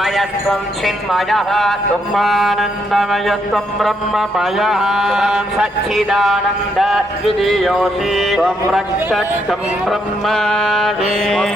मयस्त्वं चिन्मयः त्वमानन्दमयस्त्वं ब्रह्ममयः सच्चिदानन्दद्वितीयोऽसि त्वं रक्षकं ब्रह्मादि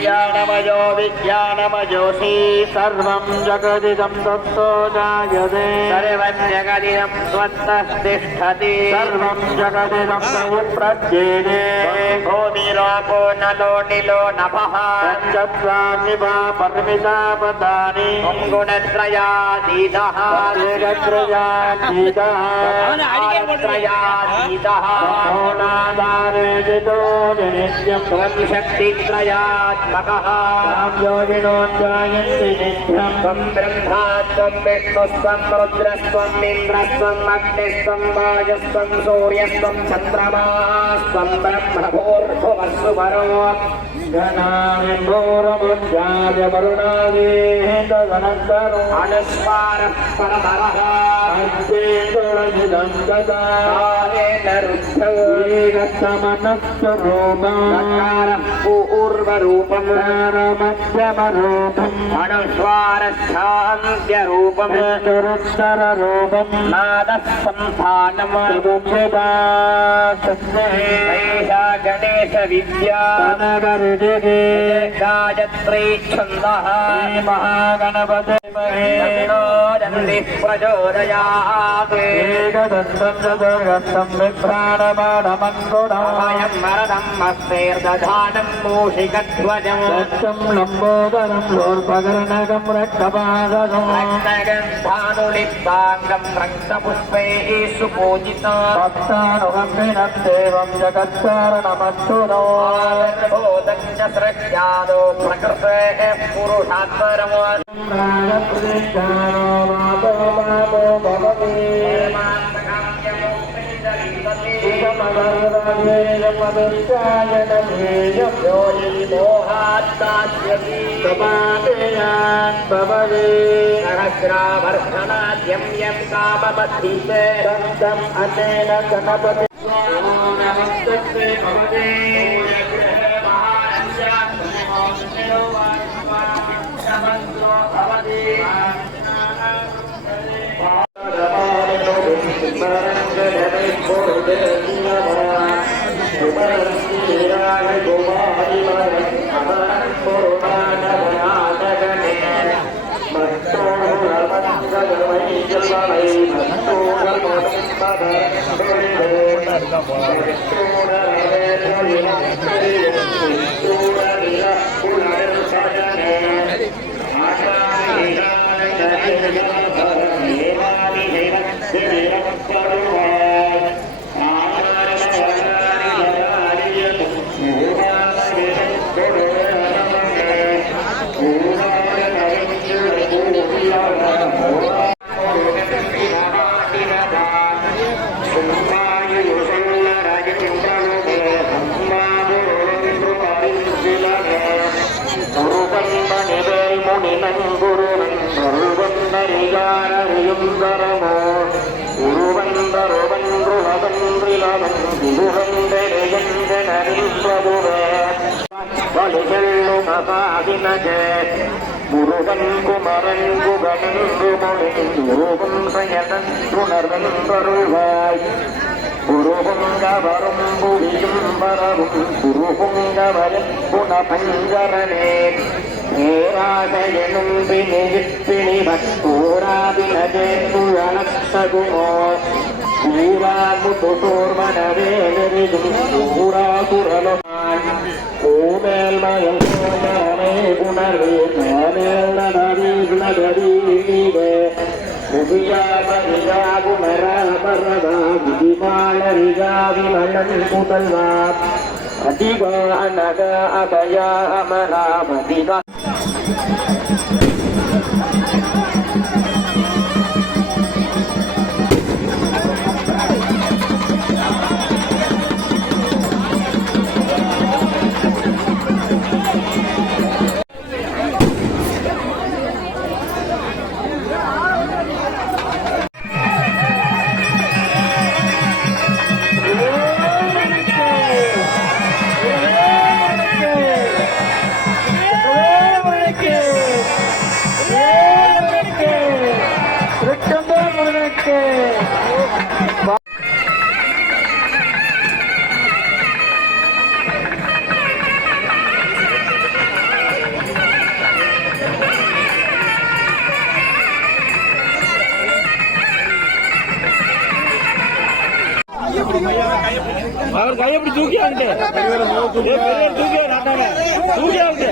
ज्ञानमयो विज्ञानमयोऽसि सर्वं जगदिदं तत्तो जायते सर्वं जगदिदं त्वत्तः तिष्ठति सर्वं जगदिदं प्रज्ञेते भूमिलोको नलो निलो नभः चत्वारि वा परिमितापदानि गुणत्रयातीतः जगत्रयातीतः नित्यं शक्तित्रयात्मकः योगिनोऽध्यायन्ति नित्यं त्वं ब्रह्मा त्वं विष्णुस्त्वं रुद्रस्त्वं इन्द्रस्त्वं अग्निस्त्वं वायुस्त्वं सूर्यस्त्वं चन्द्रमास्त्वं ब्रह्मभूर्भुवस्सुवरो गणानि घोरमुज्जाय वरुणादेः तदनन्तरो अनुस्वारः परतरः अद्येतुरजिदं तदा कालेन रुद्धमनस्वरूपं पूर्वरूपं मध्यमरूपम् अनुस्वारस्थान्त्यरूपं रुत्तररूपं नादसंस्थानं गणेशविद्या गायत्री छन्दः महागणपते प्रचोदयात् एकदन्तं चतुर्गन्तं बिभ्राणबाणमङ्कुरमयं वरदं हस्तेर्दधानं मूषिकध्वजं दत्तं लम्बोदरं लोर्पकर्णकं रक्तपादं रक्तगन्धानुलिप्ताङ्गं रक्तपुष्पैः सुपूजितं भक्तानुगम्भिनं देवं जगत्कारणमस्तुनो बोधं च श्रद्धादो प्रकृतेः पुरुषात्परमो सहस्रावर्षणाद्यं यं काममधीते दन्तम् अनेन गणपति नमस्ते भवते முருகன் குமரன் குகன் குமரன் முருகன் பயனன் துணர்வன் வருவாய் குருபுங்கவரும் புவியும் வரவும் குருபுங்கவரும் புனபஞ்சரணே ஏராசெனும் பிணிவிப்பிணிவூராபினஜேத்துழனக்ஷகுமோ ஊராமுதுசோர்மனவேலெரிதும் ஊராகுரலோன் ஓமேல்மயம் சோமமே உணர்வே மேல் நதரீவே முதியாமரியாகுமரமரதா விதிமாளரியாவிமலன் முதல்வா அதிகா அனக அபயா அமராமதிகா அவர் கையப்படி தூக்கி ஆகிட்டு தூக்கி தூக்கி ஆகிட்டு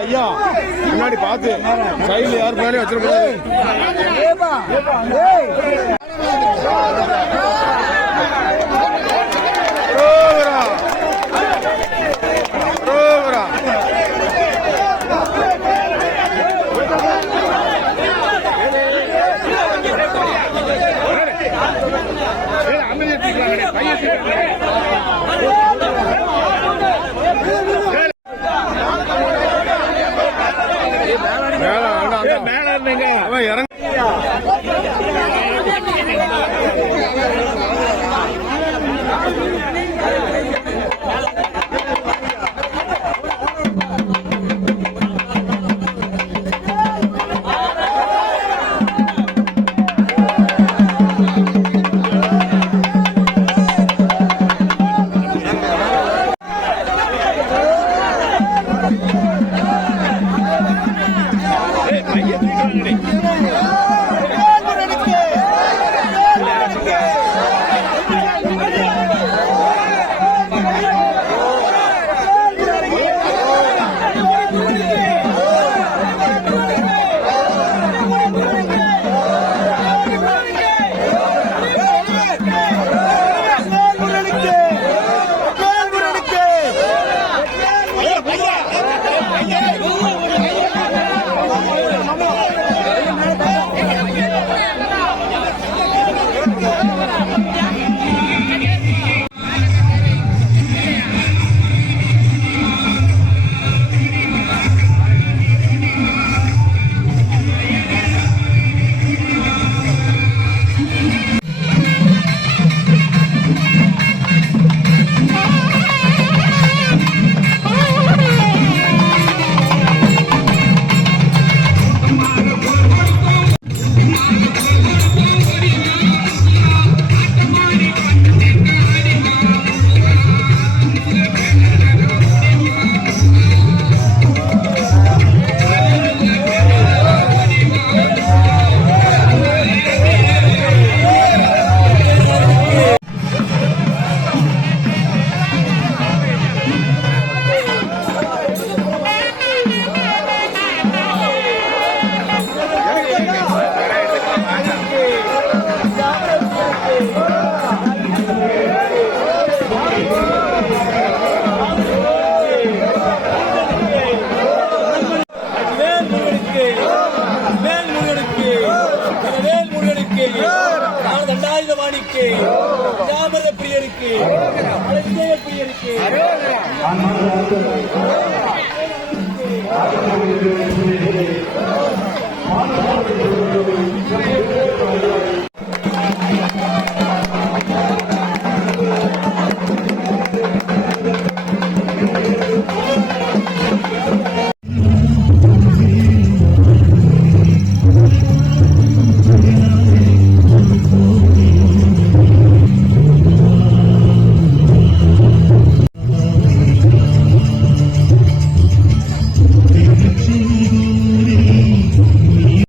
ஐயா முன்னாடி பார்த்து சைடுல யார் முன்னாடி வச்சிருக்கூடாது. மேல இருந்தீங்க அவன் இறங்க தண்டாயுதபாணிக்கு பஞ்சாமர பிரியருக்கு விஜய பிரியருக்கு Amen.